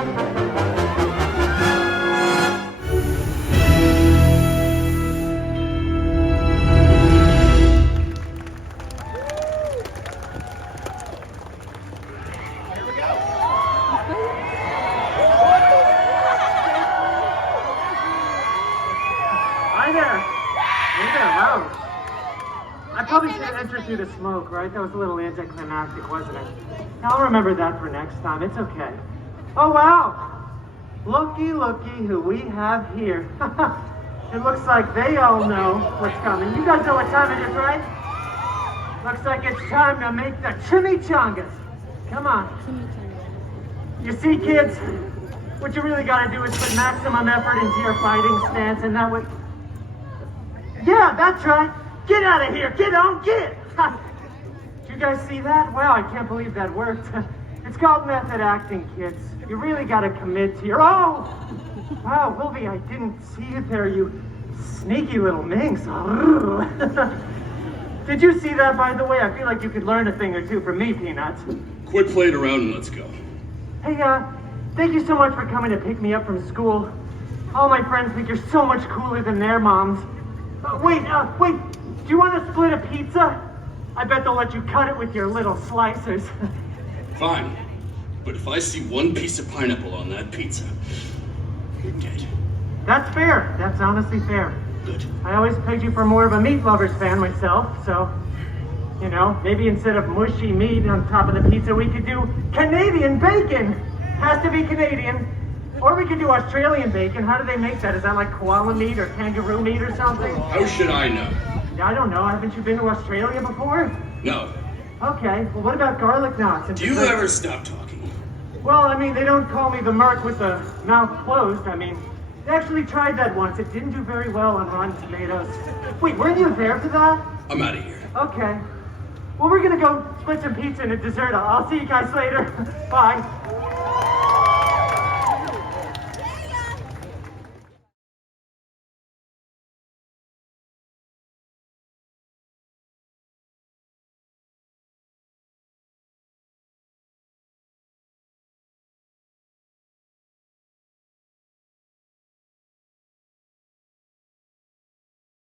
Hi there. Hey there, wow. I probably should have entered through the smoke, right? That was a little anticlimactic, wasn't it? I'll remember that for next time. It's okay. Oh, wow. Looky, looky who we have here. It looks like they all know what's coming. You guys know what time it is, right? Looks like it's time to make the chimichangas. Come on. You see, kids, what you really got to do is put maximum effort into your fighting stance, and that would... Yeah, that's right. Get out of here. Get on, get. Did you guys see that? Wow, I can't believe that worked. It's called method acting, kids. You really got to commit to your... Oh! Wow, Wilby, I didn't see you there, you sneaky little minx. Did you see that, by the way? I feel like you could learn a thing or two from me, Peanuts. Quit playing around and let's go. Hey, thank you so much for coming to pick me up from school. All my friends think you're so much cooler than their moms. Wait, do you want to split a pizza? I bet they'll let you cut it with your little slicers. Fine, but if I see one piece of pineapple on that pizza, you're dead. That's fair. That's honestly fair. Good. I always pegged you for more of a meat lovers fan myself, so, you know, maybe instead of mushy meat on top of the pizza, we could do Canadian bacon. Has to be Canadian. Or we could do Australian bacon. How do they make that? Is that like koala meat or kangaroo meat or something? How should I know? I don't know. Haven't you been to Australia before? No. Okay. Well, what about garlic knots? Do you ever stop talking? Well, I mean, they don't call me the Merc with the mouth closed. I mean, they actually tried that once. It didn't do very well on Rotten Tomatoes. Wait, weren't you there for that? I'm out of here. Okay. Well, we're gonna go split some pizza and a dessert. I'll see you guys later. Bye.